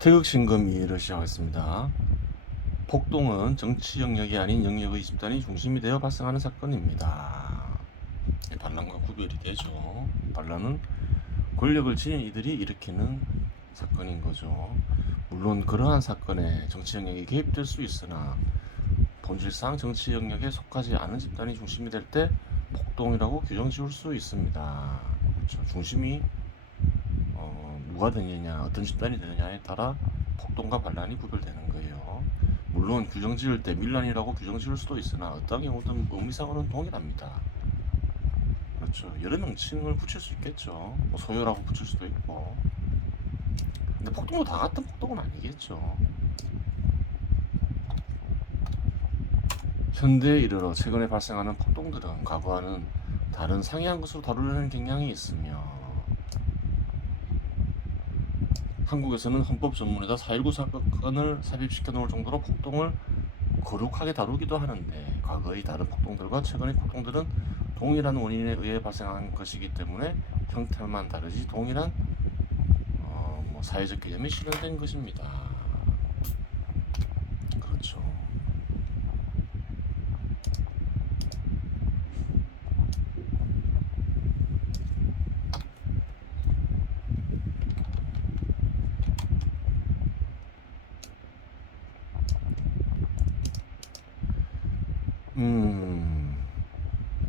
태극신금 이해를 시작하겠습니다. 폭동은 정치 영역이 아닌 영역의 집단이 중심이 되어 발생하는 사건입니다. 반란과 구별이 되죠. 반란은 권력을 지닌 이들이 일으키는 사건인 거죠. 물론 그러한 사건에 정치 영역이 개입될 수 있으나 본질상 정치 영역에 속하지 않은 집단이 중심이 될 때 폭동이라고 규정 지을 수 있습니다. 그렇죠. 중심이 누가 되느냐, 어떤 집단이 되느냐에 따라 폭동과 반란이 구별되는 거예요. 물론 규정 지을 때 밀란이라고 규정 지을 수도 있으나 어떤 경우든 의미상으로는 동일합니다. 그렇죠. 여러 명칭을 붙일 수 있겠죠. 뭐 소요라고 붙일 수도 있고. 근데 폭동도 다 같은 폭동은 아니겠죠. 현대에 이르러 최근에 발생하는 폭동들은 과거와는 다른 상이한 것으로 다루려는 경향이 있으며 한국에서는 헌법 전문에다 4.19 사건을 삽입시켜 놓을 정도로 폭동을 거룩하게 다루기도 하는데 과거의 다른 폭동들과 최근의 폭동들은 동일한 원인에 의해 발생한 것이기 때문에 형태만 다르지 동일한 사회적 개념이 실현된 것입니다. 그렇죠.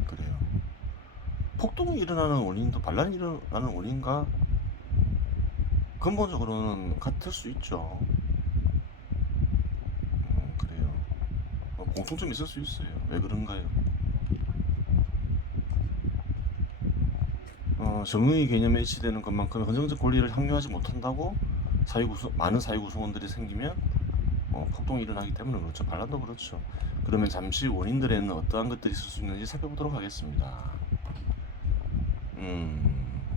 그래요. 폭동이 일어나는 원인도 반란이 일어나는 원인과 근본적으로는 같을 수 있죠. 그래요. 공통점이 있을 수 있어요. 왜 그런가요? 정의 개념에 일치되는 것만큼 헌정적 권리를 향유하지 못한다고 많은 사회 구성원들이 생기면 폭동이 일어나기 때문에 그렇죠. 반란도 그렇죠. 그러면 잠시 원인들에는 어떠한 것들이 있을 수 있는지 살펴보도록 하겠습니다.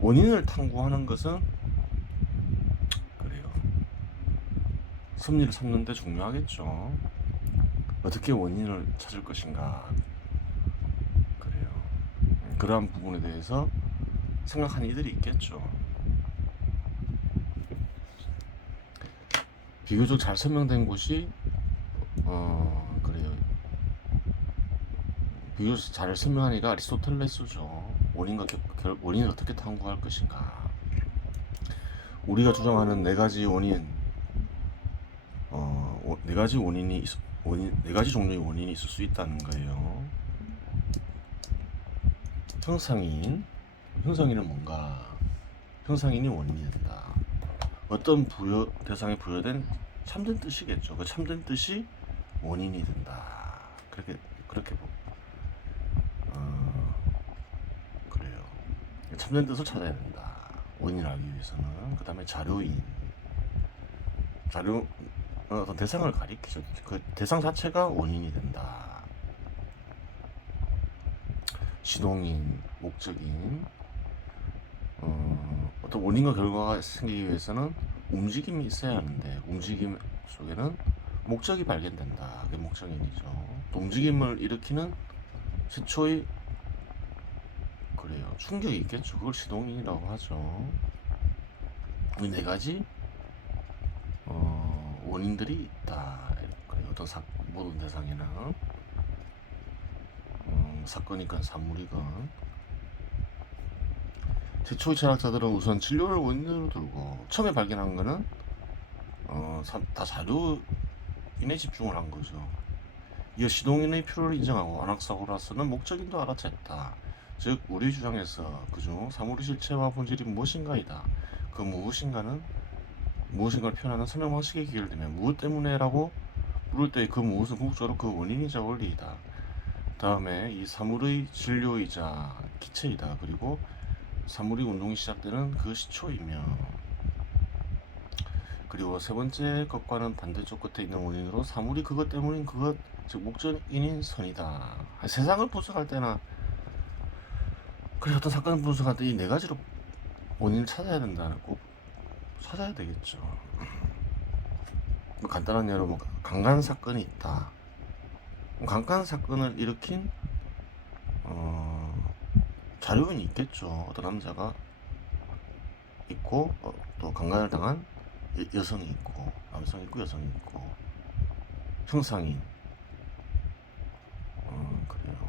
원인을 탐구하는 것은 그래요. 섭리를 찾는 데 중요하겠죠. 어떻게 원인을 찾을 것인가. 그래요. 그러한 부분에 대해서 생각하는 이들이 있겠죠. 비교적 잘 설명된 곳이 그래요. 비교적 잘 설명하니까 아리스토텔레스죠. 원인을 어떻게 탐구할 것인가. 우리가 주장하는 네 가지 원인, 네 가지 네 가지 종류의 원인이 있을 수 있다는 거예요. 형상인은 뭔가? 형상인이 원인이 된다. 어떤 대상에 부여된 참된 뜻이겠죠. 그 참된 뜻이 원인이 된다. 그렇게 그래요. 참된 뜻을 찾아야 된다. 원인을 알기 위해서는. 그 다음에 자료 어떤 대상을 가리키죠. 그 대상 자체가 원인이 된다. 시동인, 목적인, 어떤 원인과 결과가 생기기 위해서는 움직임이 있어야 하는데 움직임 속에는 목적이 발견된다. 그게 목적인이죠. 또 움직임을 일으키는 최초의 그래요. 충격이 있겠죠. 그걸 시동인이라고 하죠. 이 네 가지 원인들이 있다. 그래요. 모든 대상에는 사건이건 사물이건 최초의 철학자들은 우선 진료를 원인으로 들고 처음에 발견한 거는 다 자료인에 집중을 한 거죠. 이어 시동인의 필요를 인정하고 안학사고라서는 목적인도 알아챘다. 즉 우리 주장에서 그중 사물의 실체와 본질이 무엇인가이다. 그 무엇인가를 표현하는 설명 방식에 기결되면 무엇 때문에라고 물을 때 그 무엇은 궁극적으로 그 원인이자 원리이다. 다음에 이 사물의 진료이자 기체이다. 그리고 사물의 운동이 시작되는 그 시초이며 그리고 세 번째 것과는 반대쪽 끝에 있는 원인으로 사물이 그것 때문인 그것 즉 목적인인 선이다. 세상을 분석할 때나 그래 어떤 사건을 분석할 때 이 네 가지로 원인을 꼭 찾아야 되겠죠. 뭐 간단한 예로 강간 사건이 있다. 강간 사건을 일으킨 자료인이 있겠죠. 어떤 남자가 있고 또 강간을 당한 여성이 있고 남성이 있고 여성이 있고 형상인. 그래요.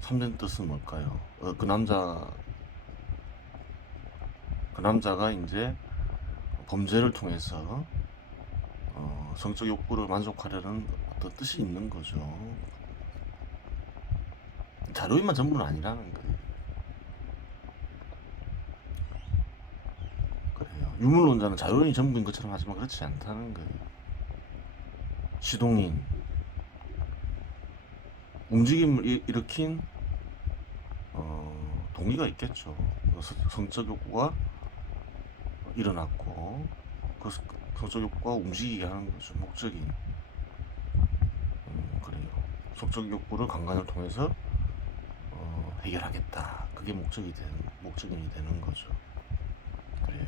참된 뜻은 뭘까요? 그 남자가 이제 범죄를 통해서 성적 욕구를 만족하려는 어떤 뜻이 있는 거죠. 자료인만 전부는 아니라는 거예요. 그래요. 유물론자는 자료인이 전부인 것처럼 하지만 그렇지 않다는 거예요. 시동인, 움직임을 일으킨 동의가 있겠죠. 성적 욕구가 일어났고 그 성적 욕구가 움직이게 하는 거죠. 목적인. 그래요. 성적 욕구를 강간을 통해서 해결하겠다. 그게 목적이 되는 거죠. 그래요.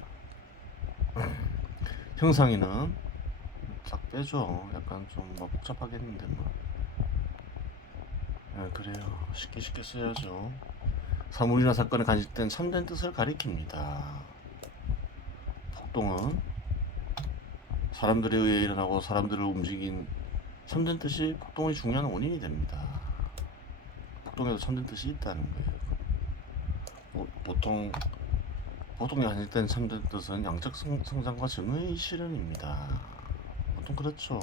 형상이는 딱 빼죠. 약간 좀 뭐 복잡하겠는데 뭐. 그래요. 쉽게 써야죠. 사물이나 사건에 간직된 참된 뜻을 가리킵니다. 폭동은 사람들에 의해 일어나고 사람들을 움직인 참된 뜻이 폭동의 중요한 원인이 됩니다. 폭동에도 참된 뜻이 있다는 거예요. 보통에 간직된 참된 뜻은 양적 성장과 정의의 실현입니다. 보통 그렇죠.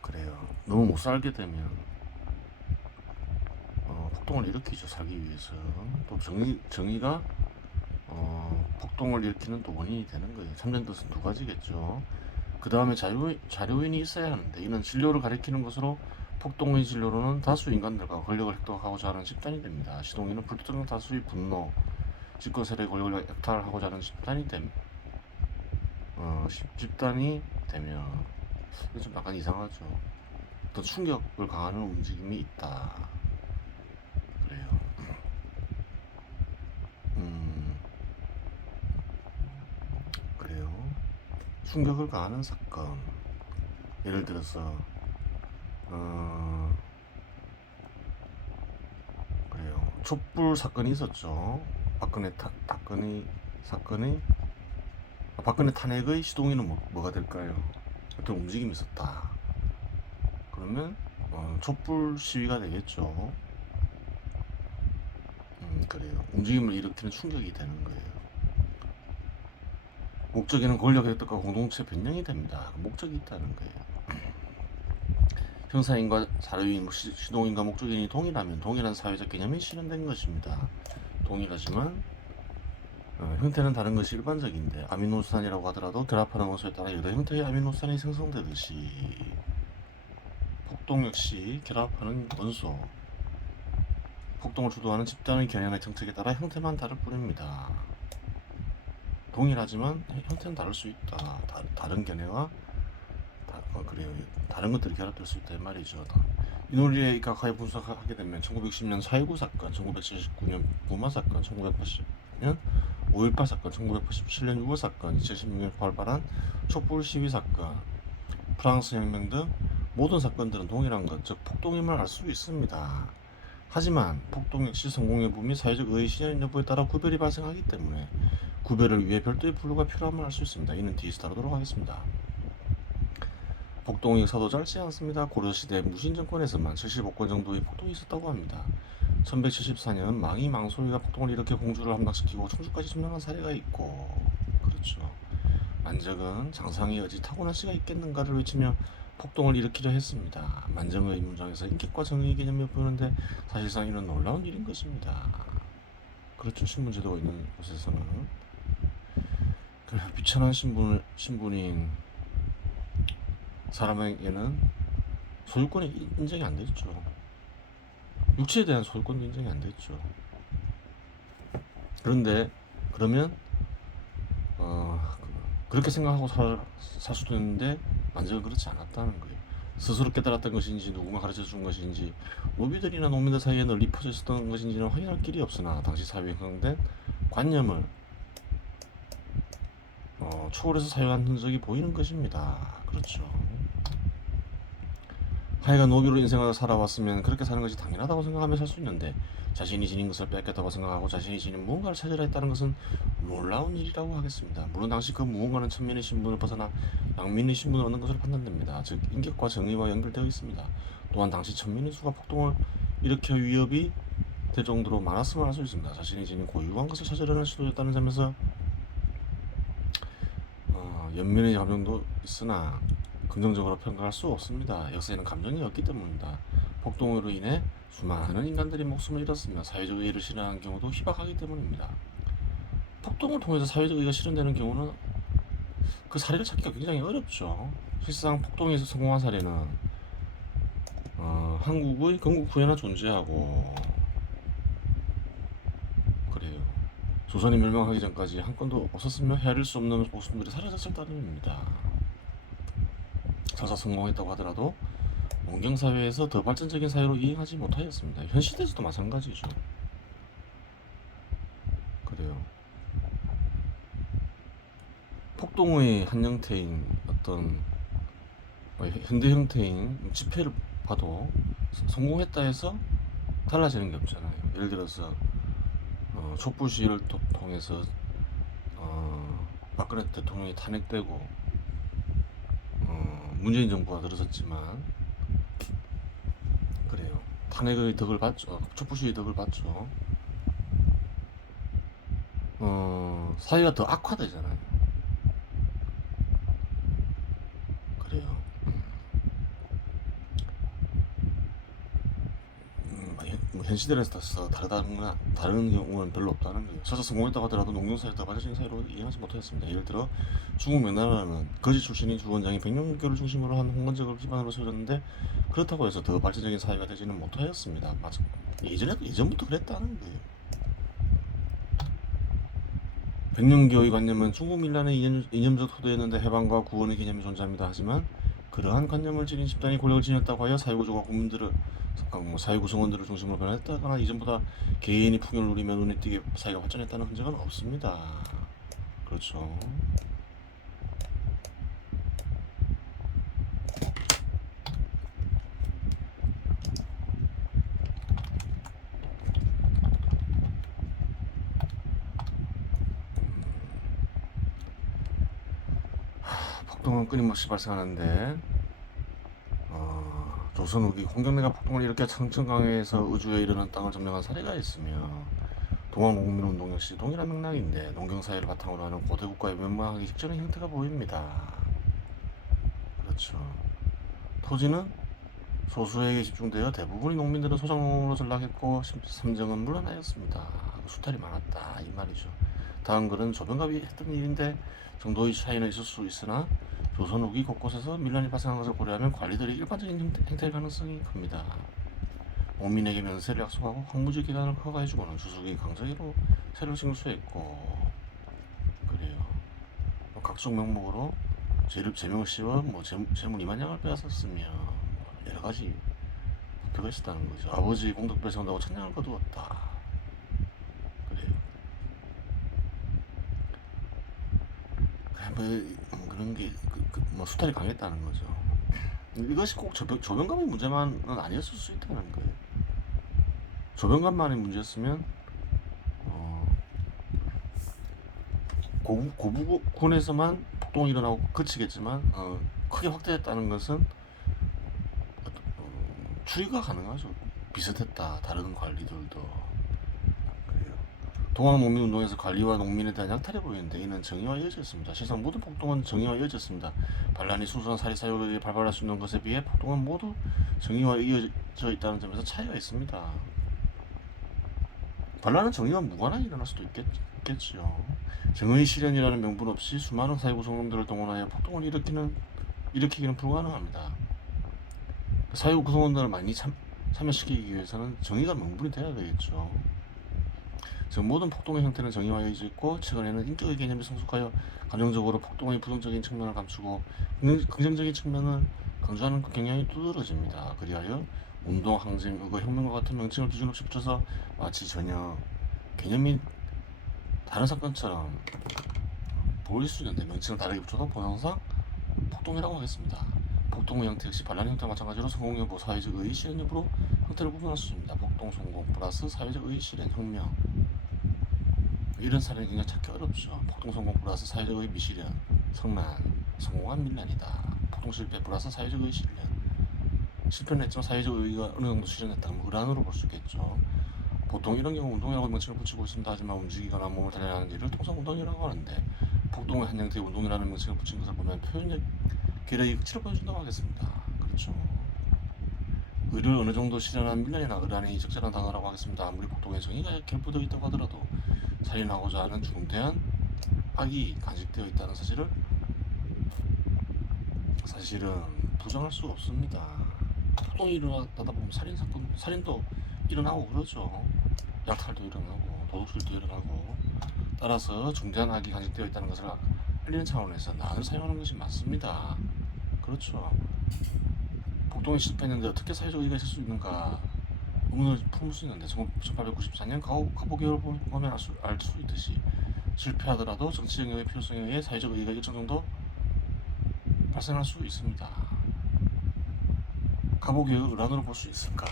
그래요. 너무 못 살게 되면 폭동을 일으키죠. 살기 위해서. 또 정의가 폭동을 일으키는 또 원인이 되는 거예요. 참된 뜻은 두 가지겠죠. 그 다음에 자료인이 있어야 하는데 이는 진료를 가리키는 것으로 폭동의 진료로는 다수 인간들과 권력을 획득하고자 하는 집단이 됩니다. 시동인은 불특정 다수의 분노, 집권 세력의 권력을 약탈하고자 하는 집단이 되면 이게 좀 약간 이상하죠. 어떤 충격을 가하는 움직임이 있다. 그래요. 그래요. 충격을 가하는 사건. 예를 들어서 그래요. 촛불 사건이 있었죠. 박근혜 탄핵의 시동인은 뭐가 될까요? 어떤 움직임이 있었다. 그러면 촛불 시위가 되겠죠. 그래요. 움직임을 일으키는 충격이 되는 거예요. 목적에는 권력 획득과 공동체 변형이 됩니다. 목적이 있다는 거예요. 형사인과 자료인, 시동인과 목적인이 동일하면 동일한 사회적 개념이 실현된 것입니다. 동일하지만 형태는 다른 것이 일반적인데 아미노산이라고 하더라도 결합하는 원소에 따라 여러 형태의 아미노산이 생성되듯이 폭동 역시 결합하는 원소, 폭동을 주도하는 집단의 경향의 정책에 따라 형태만 다를 뿐입니다. 동일하지만 형태는 다를 수 있다. 다른 견해와 그래요. 다른 것들이 결합될 수 있다 이 말이죠. 이 논리에 입각하여 분석하게 되면 1960년 4.19 사건, 1979년 부마 사건, 1980년 5.18 사건, 1987년 6월 사건, 2016년 발발한 촛불 시위 사건, 프랑스 혁명 등 모든 사건들은 동일한 것, 즉 폭동임을 알 수 있습니다. 하지만 폭동 역시 성공 여부 및 사회적 의의 실현 여부에 따라 구별이 발생하기 때문에 구별을 위해 별도의 분류가 필요함을 알 수 있습니다. 이는 뒤에서 다루도록 하겠습니다. 폭동의 역사도 짧지 않습니다. 고려시대 무신정권에서만 75건 정도의 폭동이 있었다고 합니다. 1174년 망이 망소리가 폭동을 일으켜 공주를 함락시키고 충주까지 점령한 사례가 있고, 그렇죠. 만적은 장상이 어찌 타고난 씨가 있겠는가를 외치며 폭동을 일으키려 했습니다. 만정의 문장에서 인격과 정의의 개념이 보이는데 사실상 이는 놀라운 일인 것입니다. 그렇죠. 신분제도가 있는 곳에서는. 비천한 신분인 사람에게는 소유권이 인정이 안 됐죠. 육체에 대한 소유권도 인정이 안 됐죠. 그러면 그렇게 생각하고 살 수도 있는데 만적은 그렇지 않았다는 거예요. 스스로 깨달았던 것인지 누군가 가르쳐 준 것인지 노비들이나 농민들 사이에 널리 퍼져 있었던 것인지는 확인할 길이 없으나 당시 사회에 형성된 관념을 초월해서 사용한 흔적이 보이는 것입니다. 그렇죠. 하여간 노비로 인생을 살아왔으면 그렇게 사는 것이 당연하다고 생각하며 살 수 있는데 자신이 지닌 것을 뺏겼다고 생각하고 자신이 지닌 무언가를 찾으려 했다는 것은 놀라운 일이라고 하겠습니다. 물론 당시 그 무언가는 천민의 신분을 벗어나 양민의 신분을 얻는 것으로 판단됩니다. 즉 인격과 정의와 연결되어 있습니다. 또한 당시 천민의 수가 폭동을 일으켜 위협이 될 정도로 많았음을 알 수 있습니다. 자신이 지닌 고유한 것을 찾으려는 시도였다는 점에서 연민의 감정도 있으나 긍정적으로 평가할 수 없습니다. 역사에는 감정이 없기 때문입니다. 폭동으로 인해 수많은 인간들이 목숨을 잃었으며 사회적 의의를 실현한 경우도 희박하기 때문입니다. 폭동을 통해서 사회적 의의가 실현되는 경우는 그 사례를 찾기가 굉장히 어렵죠. 실상 폭동에서 성공한 사례는 한국의 건국 후에나 존재하고 그래요. 조선이 멸망하기 전까지 한 건도 없었으며 헤아릴 수 없는 목숨들이 사라졌을 따름입니다. 설사 성공했다고 하더라도 농경사회에서 더 발전적인 사회로 이행하지 못하였습니다. 현 시대에서도 마찬가지죠. 그래요. 폭동의 한 형태인 어떤 현대 형태인 집회를 봐도 성공했다 해서 달라지는 게 없잖아요. 예를 들어서 촛불 시위를 통해서 박근혜 대통령이 탄핵되고 문재인 정부가 들어섰지만 그래요. 탄핵의 덕을 봤죠. 촛불 시위 덕을 봤죠. 사회가 더 악화되잖아요. 그래요. 현 시대에서 다른 경우는 별로 없다는 거예요. 설사 성공했다고 하더라도 농경사회 더 발전적인 사회로 이행하지 못하였습니다. 예를 들어 중국 명나라는 거지 출신인 주 원장이 백령교를 중심으로 한 홍건적을 기반으로 세웠는데 그렇다고 해서 더 발전적인 사회가 되지는 못하였습니다. 맞아. 예전부터 그랬다는 거예요. 백령교의 관념은 중국 밀란의 이념적 토대였는데 해방과 구원의 개념이 존재합니다. 하지만 그러한 관념을 지닌 집단이 권력을 지녔다고 하여 사회구조가 국민들을 사회 구성원들을 중심으로 변했다거나 이전보다 개인이 풍요를 누리며 눈에 띄게 사회가 발전했다는 흔적은 없습니다. 그렇죠. 폭동은 끊임없이 발생하는데 조선 후기 홍경래가 폭동을 일으켜 청천강에서 의주에 이르는 땅을 점령한 사례가 있으며 동학농민운동 역시 동일한 맥락인데 농경사회를 바탕으로 하는 고대 국가의 멸망하기 직전의 형태가 보입니다. 그렇죠. 토지는 소수에게 집중되어 대부분의 농민들은 소작농으로 전락했고 삼정은 물러나였습니다. 수탈이 많았다 이 말이죠. 다음 글은 조병갑이 했던 일인데 정도의 차이는 있을 수 있으나 조선 후기 곳곳에서 밀란이 발생한 것을 고려하면 관리들이 일반적인 행태일 가능성이 큽니다. 농민에게 면세를 약속하고 황무지 기간을 허가해주고는 주석이 강제로 세를 징수했고 그래요. 각종 명목으로 제명을 씌워 재물 2만 양을 빼앗았으며 여러 가지 부패가 있었다는 거죠. 아버지 공덕 뺏어온다고 천냥을 거두었다. 그래요. 그런 게 수탈이 강했다는 거죠. 이것이 꼭 조병감의 문제만은 아니었을 수 있다는 거예요. 조병감만의 문제였으면 고부군에서만 폭동이 일어나고 그치겠지만 크게 확대됐다는 것은 추리가 가능하죠. 비슷했다. 다른 관리들도. 동학농민운동에서 관리와 농민에 대한 약탈이 보이는데 이는 정의와 이어졌습니다. 실상 모든 폭동은 정의와 이어졌습니다. 반란이 순수한 사리사욕에 발발할 수 있는 것에 비해 폭동은 모두 정의와 이어져 있다는 점에서 차이가 있습니다. 반란은 정의와 무관하게 일어날 수도 있겠지요. 정의 실현이라는 명분 없이 수많은 사회 구성원들을 동원하여 폭동을 일으키기는 불가능합니다. 사회 구성원들을 많이 참여시키기 위해서는 정의가 명분이 돼야 되겠죠. 즉 모든 폭동의 형태는 정의화되어 있고 최근에는 인격의 개념이 성숙하여 감정적으로 폭동의 부정적인 측면을 감추고 긍정적인 측면을 강조하는 그 경향이 두드러집니다. 그리하여 운동, 항쟁, 의거, 혁명과 같은 명칭을 기준 없이 붙여서 마치 전혀 개념이 다른 사건처럼 보일 수 있는데 명칭을 다르게 붙여서 본성상 폭동이라고 하겠습니다. 폭동의 형태 역시 반란 형태와 마찬가지로 성공 여부, 사회적 의의 실현 여부로 형태를 구분할 수 있습니다. 폭동 성공 플러스 사회적 의의 실현 혁명. 이런 사례는 굉장히 찾기 어렵죠. 폭동 성공 플러스 사회적 의의 미실현 성난, 성공한 밀란이다. 폭동 실패 플러스 사회적 의의 실현. 실패는 했지만 사회적 의의가 어느 정도 실현했다면 의란으로 볼 수 있겠죠. 보통 이런 경우 운동이라고 명칭을 붙이고 있습니다. 하지만 움직이거나 몸을 단련하는 일을 통상 운동이라고 하는데 폭동의 한 형태의 운동이라는 명칭을 붙인 것을 보면 표현력 괴력의 극치를 보여준다고 하겠습니다. 그렇죠. 의를 어느 정도 실현한 밀란이나 의란이 적절한 단어라고 하겠습니다. 아무리 폭동의 정의가 결부되어 있다고 하더라도 살인하고자 하는 중대한 악이 간직되어 있다는 사실은 부정할 수 없습니다. 폭동이 일어나다 보면 살인도 일어나고 그러죠. 약탈도 일어나고 도둑질도 일어나고, 따라서 중대한 악이 간직되어 있다는 것을 알리는 차원에서 난을 사용하는 것이 맞습니다. 그렇죠. 폭동이 실패했는데 어떻게 사회적 의의가 있을 수 있는가 의문을 품을 수 있는데 1894년 가보개혁을 보면 알 수 있듯이 실패하더라도 정치 영역의 필요성에 의해 사회적 의의가 일정 정도 발생할 수 있습니다. 가보개혁을 의란으로 볼 수 있을까?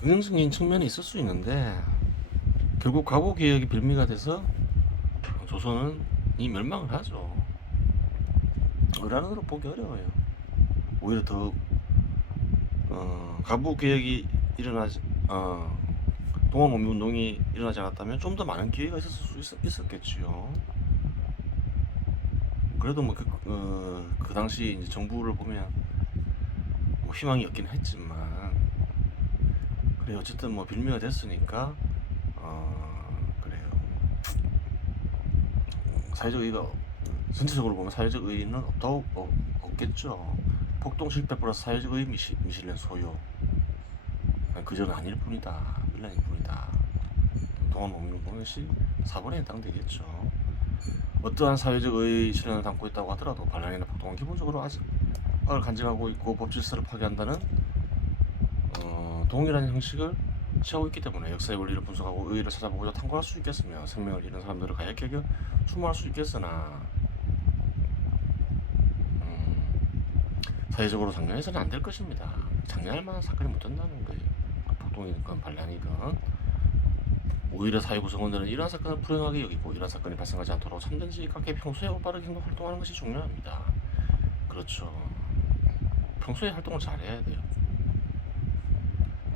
긍정적인 측면이 있을 수 있는데 결국 가보개혁이 빌미가 돼서 조선은 멸망을 하죠. 의란으로 보기 어려워요. 오히려 더 가부개혁이 일어나지 동아농민운동이 일어나지 않았다면 좀 더 많은 기회가 있었을 수 있었겠지요. 그래도 뭐 그 당시 이제 정부를 보면 뭐 희망이 없긴 했지만 그래 어쨌든 뭐 빌미가 됐으니까 그래요. 사회적 의의가 전체적으로 보면 사회적 의의는 없겠죠. 폭동 실패 플러스 사회적 의의 미실현 소요. 그저는 아닐 뿐이다. 밀란일 뿐이다. 동아농민운동 역시 4번에 해당되겠죠. 어떠한 사회적 의의 실현을 담고 있다고 하더라도 반란이나 폭동은 기본적으로 아직 악을 간직하고 있고 법 질서를 파괴한다는 동일한 형식을 취하고 있기 때문에 역사의 원리를 분석하고 의의를 찾아보고자 탐구할 수 있겠으며 생명을 잃은 사람들을 가엾게 여겨 추모할 수 있겠으나 사회적으로 장려해서는 안 될 것입니다. 장려할 만한 사건이 못 된다는 거예요. 폭동이건 반란이건. 오히려 사회 구성원들은 이러한 사건을 불행하게 여기고 이러한 사건이 발생하지 않도록 참든지 각계 평소에 올바른 행동 활동하는 것이 중요합니다. 그렇죠. 평소에 활동을 잘해야 돼요.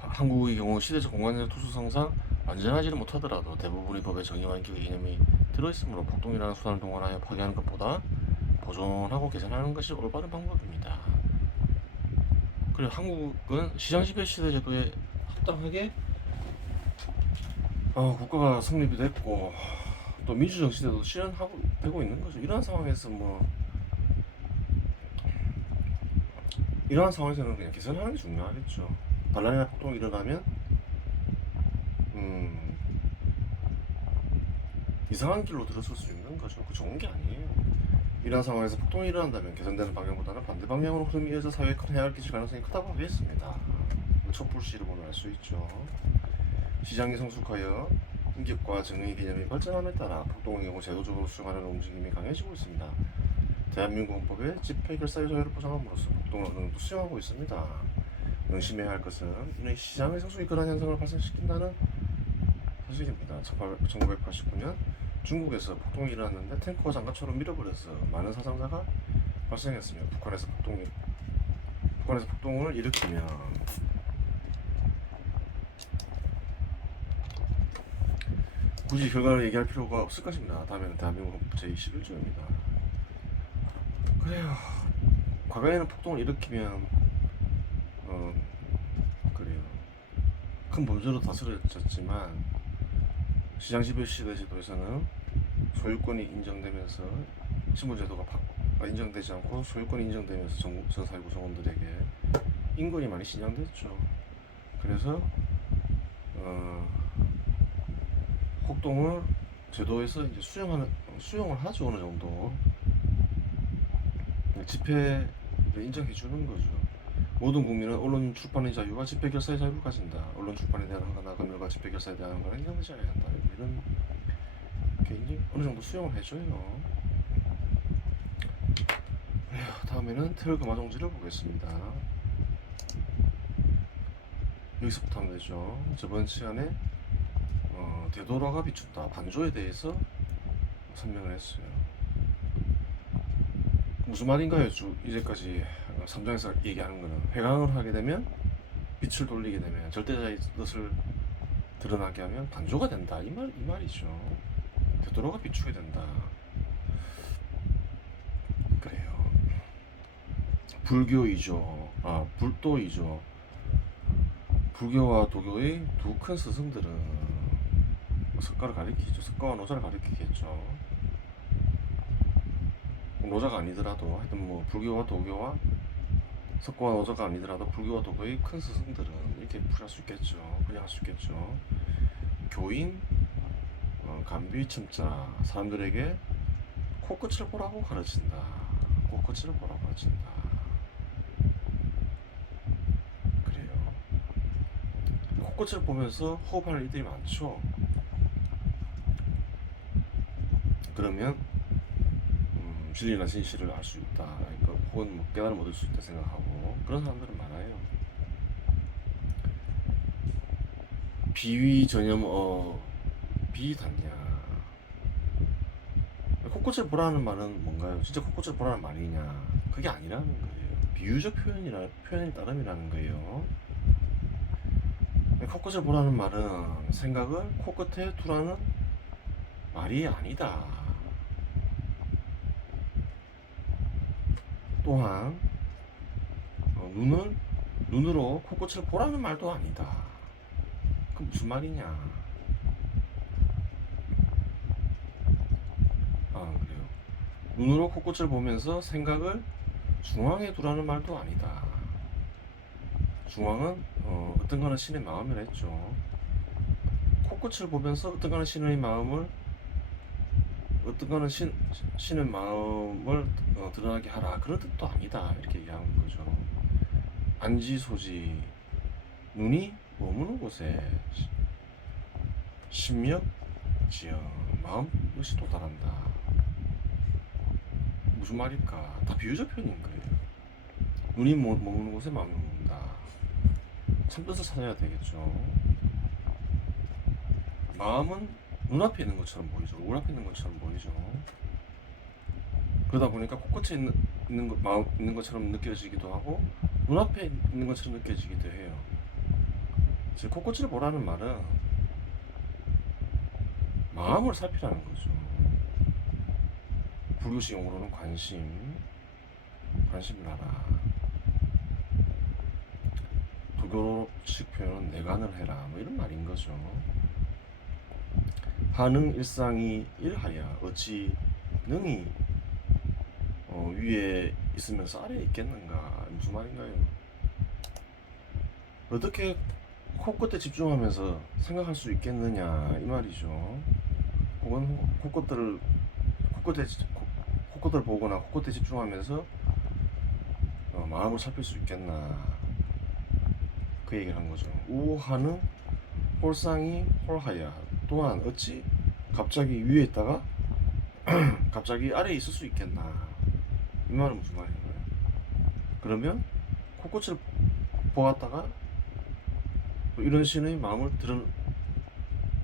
한국의 경우 시대적 공간적 투수성상 완전하지는 못하더라도 대부분의 법의 정의와 인격의 개념이 들어있으므로 폭동이라는 수단을 동원하여 파괴하는 것보다 보존하고 개선하는 것이 올바른 방법입니다. 그리고 한국은 시장지배 시대 제도에 합당하게 국가가 성립이 됐고 또 민주정 시대도 실현하고 되고 있는 거죠. 이러한 상황에서 이러한 상황에서는 그냥 개선하는 게 중요하겠죠. 반란이나 폭동이 일어나면 이상한 길로 들어설 수 있는 거죠. 그 좋은 게 아니에요. 이러한 상황에서 폭동이 일어난다면 개선되는 방향보다는 반대 방향으로 흐름이 이어져 사회에 큰 해악을 끼칠 가능성이 크다고 하겠습니다. 촛불시를 보면 알 수 있죠. 시장이 성숙하여 인격과 정의 개념이 발전함에 따라 폭동의 경우 제도적으로 수용하려는 움직임이 강해지고 있습니다. 대한민국 헌법에 집회 결사의 자유를 보장함으로써 폭동을 어느 정도 수용하고 있습니다. 명심해야 할 것은 이는 시장의 성숙이 그러한 현상을 발생시킨다는 사실입니다. 1989년 중국에서 폭동이 일어났는데 탱커가 장갑차로 밀어버려서 많은 사상자가 발생했으며 북한에서 폭동을 일으키면 굳이 결과를 얘기할 필요가 없을 것입니다. 다음에는 대한민국 헌법 제21조입니다. 그래요. 과거에는 폭동을 일으키면 그래요. 큰 범죄로 다스려졌지만 시장지배 시대 제도에서는 소유권이 인정되면서 신분제도가 인정되지 않고 소유권이 인정되면서 전 사회 구성원들에게 인권이 많이 신장됐죠. 그래서 폭동을 제도에서 이제 수용을 하죠. 어느 정도 집회를 인정해 주는 거죠. 모든 국민은 언론 출판의 자유와 집회 결사의 자유를 가진다. 언론 출판에 대한 허가나 검열과 집회 결사에 대한 허가는 인정되지 않아야 한다. 이런 게 이제 어느 정도 수용을 해줘요. 다음에는 태울금화종지를 보겠습니다. 여기서부터 하면 되죠. 저번 시간에 되돌아가 비춘다 반조에 대해서 설명을 했어요. 무슨 말인가요? 이제까지 3장에서 얘기하는 거는 회강을 하게 되면 빛을 돌리게 되면 절대자의 뜻을 드러나게 하면 반조가 된다 이 말이죠. 되돌아가 비추게 된다. 그래요. 불교이죠. 불도이죠. 불교와 도교의 두 큰 스승들은 석가를 가리키죠. 석가와 노자를 가리키겠죠. 노자가 아니더라도 하여튼 뭐 불교와 도교와 석가와 노자가 아니더라도 불교와 도교의 큰 스승들은 이렇게 풀이할 수 있겠죠. 그냥 할 수 있겠죠. 교인 간비첨자 사람들에게 코끝을 보라고 가르친다. 코끝을 보라고 가르친다. 그래요. 코끝을 보면서 호흡하는 이들이 많죠. 그러면 진리나 진실을 알 수 있다. 그러니까 혹은 뭐 깨달음을 얻을 수 있다 생각하고 그런 사람들은 많아요. 비위 전염 비단냐. 코끝을 보라는 말은 뭔가요? 진짜 코끝을 보라는 말이냐? 그게 아니라는 거예요. 비유적 표현이 따름이라는 거예요. 코끝을 보라는 말은 생각을 코끝에 두라는 말이 아니다. 또한 눈으로 코끝을 보라는 말도 아니다. 그 무슨 말이냐? 그래요. 눈으로 코끝을 보면서 생각을 중앙에 두라는 말도 아니다. 중앙은 어떤 거는 신의 마음이라 했죠. 코끝을 보면서 어떤 거는 신의 마음을 어떤 거는 신의 마음을 드러나게 하라 그런 뜻도 아니다 이렇게 얘기하는 거죠. 안지소지 눈이 머무는 곳에 심력 지연 마음 역시 도달한다. 무슨 말일까? 다 비유적 표현인 거예요. 눈이 머무는 곳에 마음이 머문다. 참뜻을 찾아야 되겠죠. 마음은 눈앞에 있는 것처럼 보이죠. 울 앞에 있는 것처럼 보이죠. 그러다 보니까 코끝에 마음 있는 것처럼 느껴지기도 하고 눈앞에 있는 것처럼 느껴지기도 해요. 즉 코끝을 보라는 말은 마음을 살피라는 거죠. 불교식 용어로는 관심을 하라. 도교식 표현은 내관을 해라. 뭐 이런 말인 거죠. 하능 일상이 일하야 어찌 능이 위에 있으면서 아래에 있겠는가. 무슨 말인가요? 어떻게 코끝에 집중하면서 생각할 수 있겠느냐 이 말이죠. 혹은 코끝을 보거나 코끝에 집중하면서 마음을 살필 수 있겠나 그 얘기를 한 거죠. 우하는 홀상이 홀하야. 또한 어찌 갑자기 위에 있다가 갑자기 아래에 있을 수 있겠나. 이 말은 무슨 말인가요? 그러면 코끝을 보았다가 이런 신의 마음을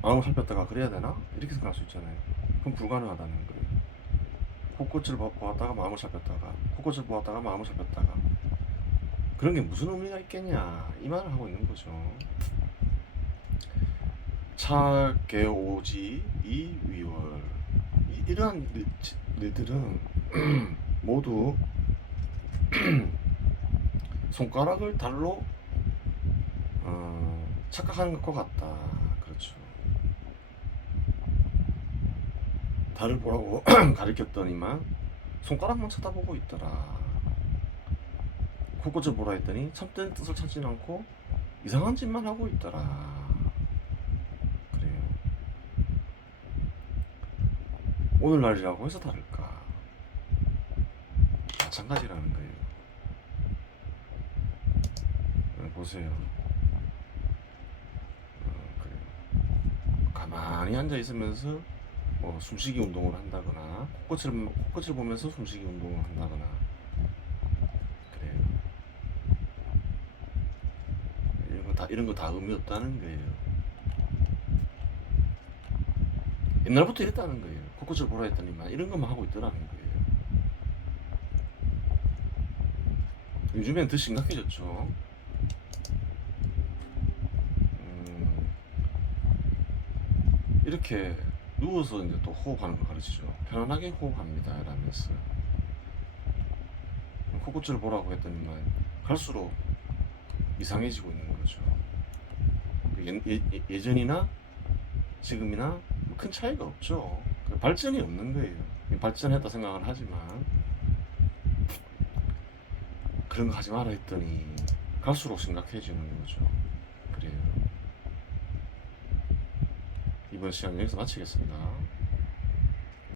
살폈다가 그래야 되나? 이렇게 생각할 수 있잖아요. 그럼 불가능하다는 거예요. 코끝을 보았다가 마음을 살폈다가 코끝을 보았다가 마음을 살폈다가 그런 게 무슨 의미가 있겠냐 이 말을 하고 있는 거죠. 차개오지 이위월 이러한 일들은 모두 손가락을 달로 착각하는 것과 같다. 그렇죠. 달을 보라고 가리켰더니만 손가락만 쳐다보고 있더라. 코끝을 보라 했더니 참된 뜻을 찾지 않고 이상한 짓만 하고 있더라. 그래요. 오늘날이라고 해서 다를까? 마찬가지라는 거예요. 보세요. 그래요. 가만히 앉아 있으면서 숨쉬기 운동을 한다거나 코끝을 보면서 숨쉬기 운동을 한다거나 이런 거 다 의미 없다는 거예요. 옛날부터 이랬다는 거예요. 코끝을 보라 했더니만 이런 것만 하고 있더라는 거예요. 요즘엔 더 심각해졌죠. 이렇게 누워서 이제 또 호흡하는 걸 가르치죠. 편안하게 호흡합니다. 이러면서 코끝을 보라고 했더니만 갈수록 이상해지고 있는 거죠. 예전이나 지금이나 뭐 큰 차이가 없죠. 발전이 없는 거예요. 발전했다 생각을 하지만 그런 거 하지 마라 했더니 갈수록 심각해지는 거죠. 그래요. 이번 시간 여기서 마치겠습니다.